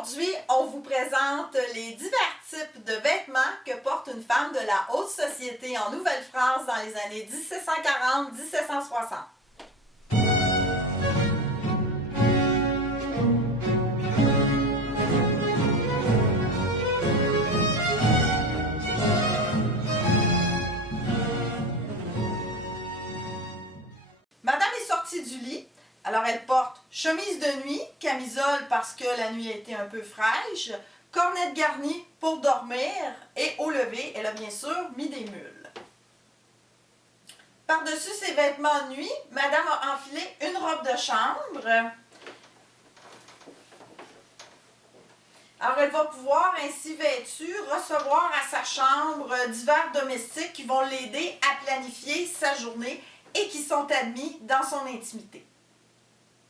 Aujourd'hui, on vous présente les divers types de vêtements que porte une femme de la haute société en Nouvelle-France dans les années 1740-1760. Madame est sortie du lit. Alors, elle porte chemise de nuit, camisole parce que la nuit a été un peu fraîche, cornette garnie pour dormir et au lever, elle a bien sûr mis des mules. Par-dessus ses vêtements de nuit, Madame a enfilé une robe de chambre. Alors, elle va pouvoir, ainsi vêtue, recevoir à sa chambre divers domestiques qui vont l'aider à planifier sa journée et qui sont admis dans son intimité.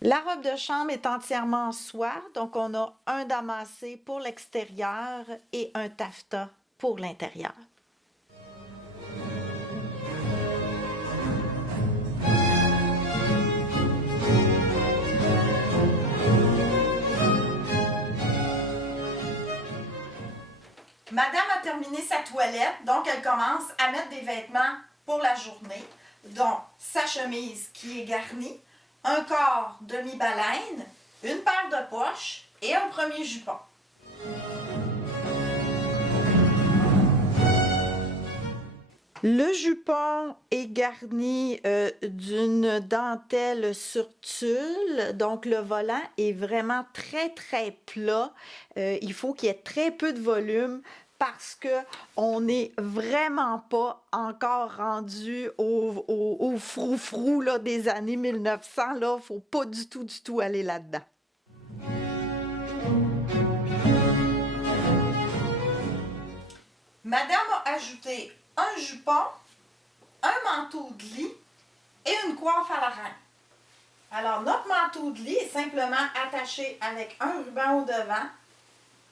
La robe de chambre est entièrement en soie, donc on a un damassé pour l'extérieur et un taffetas pour l'intérieur. Madame a terminé sa toilette, donc elle commence à mettre des vêtements pour la journée, dont sa chemise qui est garnie, un corps demi-baleine, une paire de poches et un premier jupon. Le jupon est garni d'une dentelle sur tulle, donc le volant est vraiment très plat. Il faut qu'il y ait très peu de volume parce qu'on n'est vraiment pas encore rendu au froufrou là, des années 1900. Il ne faut pas du tout aller là-dedans. Madame a ajouté un jupon, un manteau de lit et une coiffe à la reine. Alors, notre manteau de lit est simplement attaché avec un ruban au devant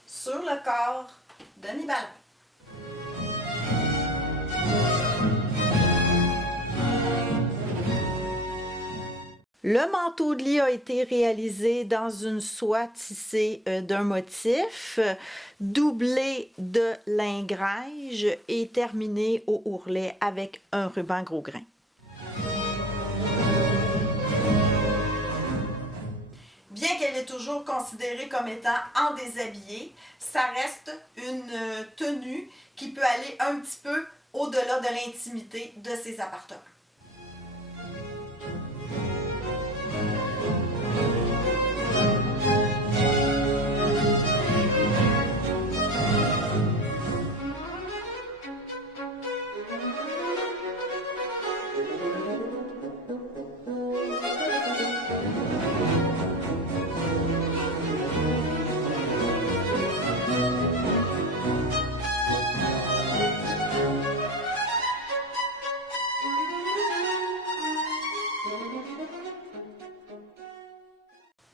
sur le corps de mi-baleine. Le manteau de lit a été réalisé dans une soie tissée d'un motif, doublé de lingrège et terminé au ourlet avec un ruban gros grain. Bien qu'elle est toujours considérée comme étant en déshabillé, ça reste une tenue qui peut aller un petit peu au-delà de l'intimité de ses appartements.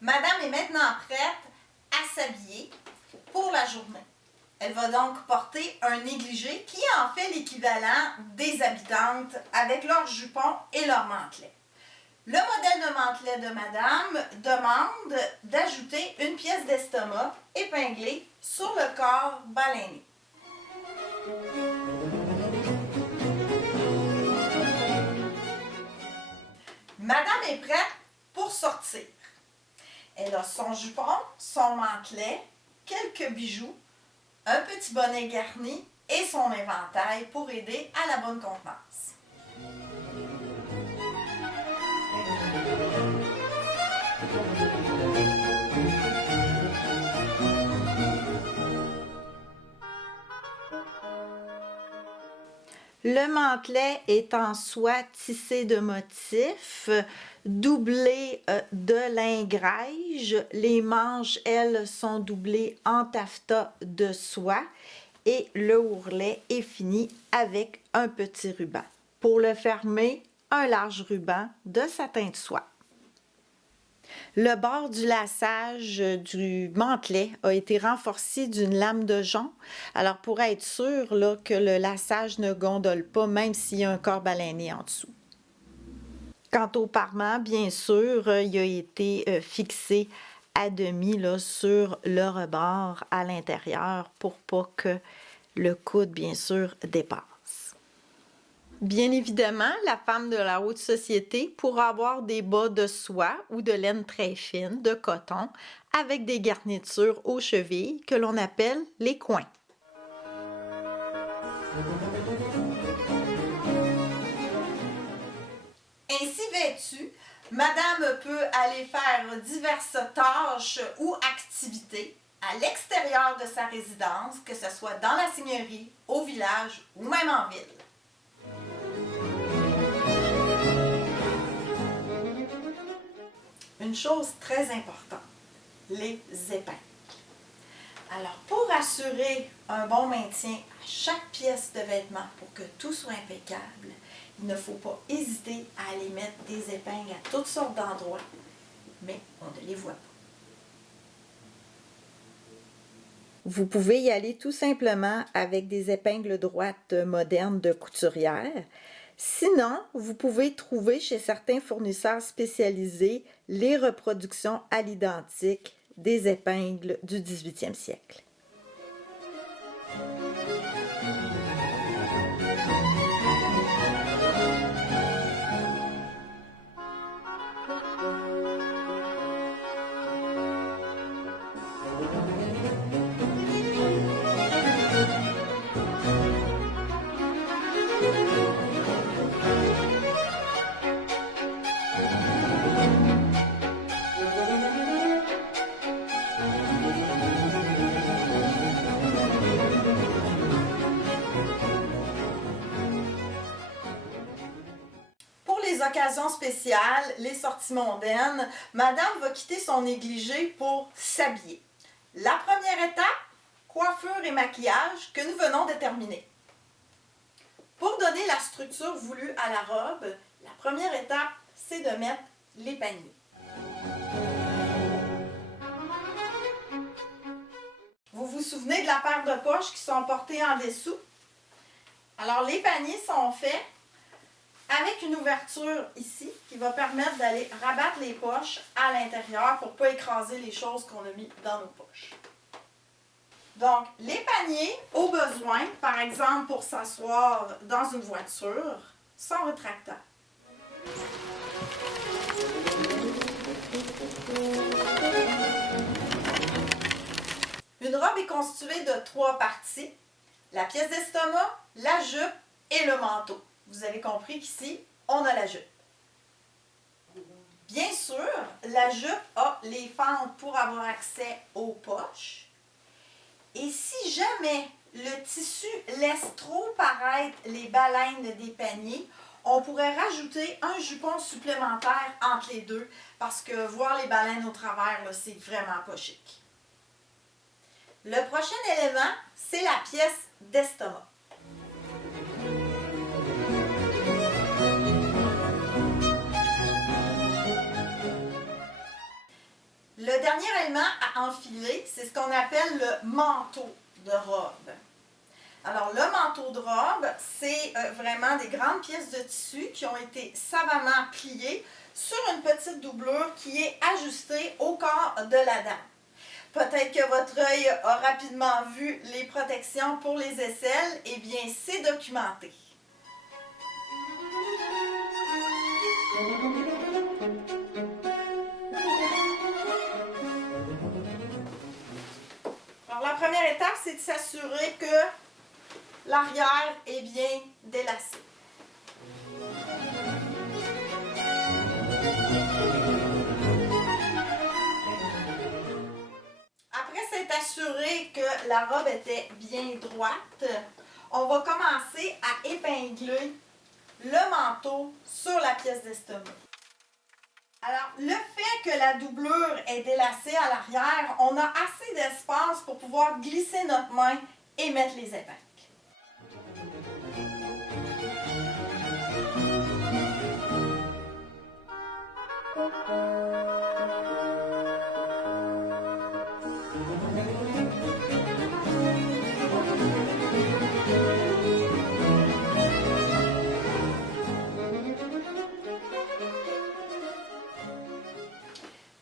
Madame est maintenant prête à s'habiller pour la journée. Elle va donc porter un négligé qui est en fait l'équivalent des habitantes avec leur jupon et leur mantelet. Le modèle de mantelet de Madame demande d'ajouter une pièce d'estomac épinglée sur le corps baleiné. Madame est prête pour sortir. Elle a son jupon, son mantelet, quelques bijoux, un petit bonnet garni et son éventail pour aider à la bonne contenance. Le mantelet est en soie tissée de motifs, doublé de lingrège. Les manches, elles, sont doublées en taffetas de soie et le ourlet est fini avec un petit ruban. Pour le fermer, un large ruban de satin de soie. Le bord du laçage du mantelet a été renforcé d'une lame de jonc. Alors, pour être sûr là, que le laçage ne gondole pas, même s'il y a un corps baleiné en dessous. Quant au parement, bien sûr, il a été fixé à demi là, sur le rebord à l'intérieur pour pas que le coude, bien sûr, dépasse. Bien évidemment, la femme de la haute société pourra avoir des bas de soie ou de laine très fine, de coton, avec des garnitures aux chevilles que l'on appelle les coins. Ainsi vêtue, Madame peut aller faire diverses tâches ou activités à l'extérieur de sa résidence, que ce soit dans la seigneurie, au village ou même en ville. Une chose très importante, les épingles. Alors, pour assurer un bon maintien à chaque pièce de vêtement pour que tout soit impeccable, il ne faut pas hésiter à aller mettre des épingles à toutes sortes d'endroits, mais on ne les voit pas. Vous pouvez y aller tout simplement avec des épingles droites modernes de couturière. Sinon, vous pouvez trouver chez certains fournisseurs spécialisés les reproductions à l'identique des épingles du 18e siècle. Occasions spéciales, les sorties mondaines, Madame va quitter son négligé pour s'habiller. La première étape, coiffure et maquillage que nous venons de terminer. Pour donner la structure voulue à la robe, la première étape, c'est de mettre les paniers. Vous vous souvenez de la paire de poches qui sont portées en dessous? Alors, les paniers sont faits avec une ouverture ici qui va permettre d'aller rabattre les poches à l'intérieur pour ne pas écraser les choses qu'on a mis dans nos poches. Donc, les paniers, au besoin, par exemple pour s'asseoir dans une voiture, sont rétractables. Une robe est constituée de 3 parties, la pièce d'estomac, la jupe et le manteau. Vous avez compris qu'ici, on a la jupe. Bien sûr, la jupe a les fentes pour avoir accès aux poches. Et si jamais le tissu laisse trop paraître les baleines des paniers, on pourrait rajouter un jupon supplémentaire entre les deux parce que voir les baleines au travers, c'est vraiment pas chic. Le prochain élément, c'est la pièce d'estomac. Le dernier élément à enfiler, c'est ce qu'on appelle le manteau de robe. Alors, le manteau de robe, c'est vraiment des grandes pièces de tissu qui ont été savamment pliées sur une petite doublure qui est ajustée au corps de la dame. Peut-être que votre œil a rapidement vu les protections pour les aisselles. Eh bien, c'est documenté. Alors, la première étape, c'est de s'assurer que l'arrière est bien délacé. Après s'être assuré que la robe était bien droite, on va commencer à épingler le manteau sur la pièce d'estomac. Alors, le fait que la doublure est délacée à l'arrière, on a assez d'espace pour pouvoir glisser notre main et mettre les épingles.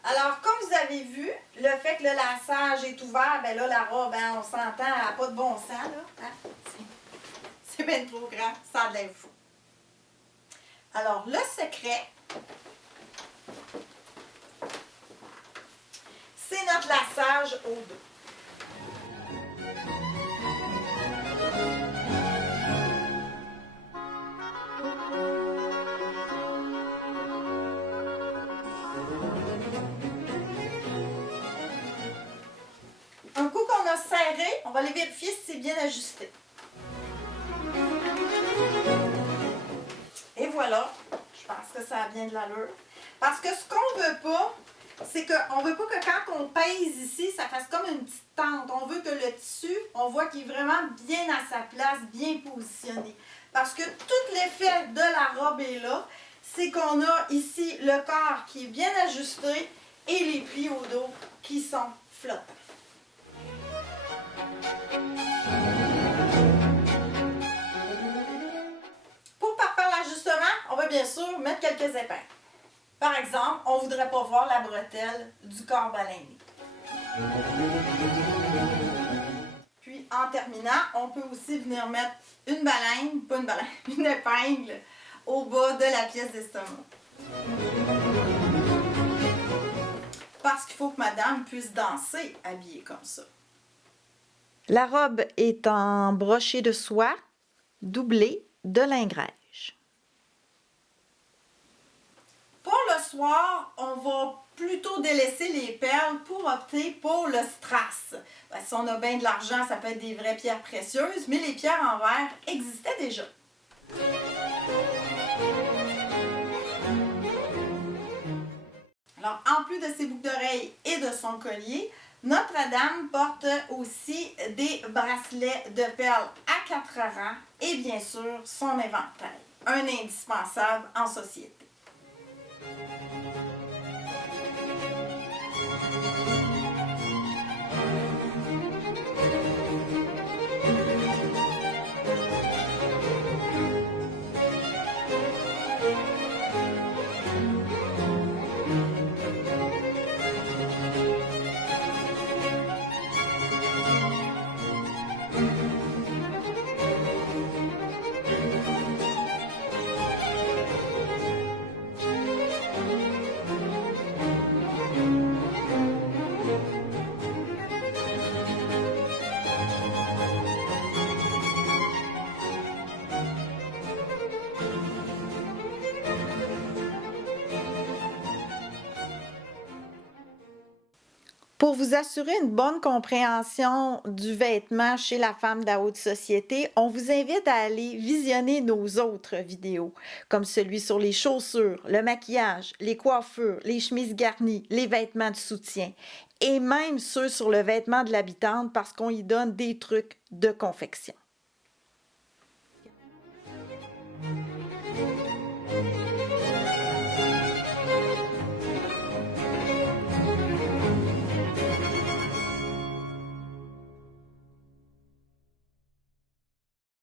Alors, comme vous vous avez vu, le fait que le laçage est ouvert, ben là, la robe, hein, on s'entend, elle n'a pas de bon sens, là. Hein? C'est bien trop grand, ça a de l'info. Alors, le secret, c'est notre laçage au dos. Un coup qu'on a serré, on va aller vérifier si c'est bien ajusté. Et voilà, je pense que ça a bien de l'allure. Parce que ce qu'on ne veut pas, c'est qu'on ne veut pas que quand on pèse ici, ça fasse comme une petite tente. On veut que le tissu, on voit qu'il est vraiment bien à sa place, bien positionné. Parce que tout l'effet de la robe est là, c'est qu'on a ici le corps qui est bien ajusté et les plis au dos qui sont flottants. Pour parfaire l'ajustement, on va bien sûr mettre quelques épingles. Par exemple, on ne voudrait pas voir la bretelle du corps baleiné. Puis, en terminant, on peut aussi venir mettre une baleine, pas une baleine, une épingle au bas de la pièce d'estomac. Parce qu'il faut que madame puisse danser habillée comme ça. La robe est en broché de soie, doublée de lingrège. Pour le soir, on va plutôt délaisser les perles pour opter pour le strass. Ben, si on a bien de l'argent, ça peut être des vraies pierres précieuses, mais les pierres en verre existaient déjà. Alors, en plus de ses boucles d'oreilles et de son collier, Notre-Dame porte aussi des bracelets de perles à 4 rangs et bien sûr son éventail, un indispensable en société. Pour vous assurer une bonne compréhension du vêtement chez la femme de la haute société, on vous invite à aller visionner nos autres vidéos, comme celui sur les chaussures, le maquillage, les coiffures, les chemises garnies, les vêtements de soutien, et même ceux sur le vêtement de l'habitante parce qu'on y donne des trucs de confection.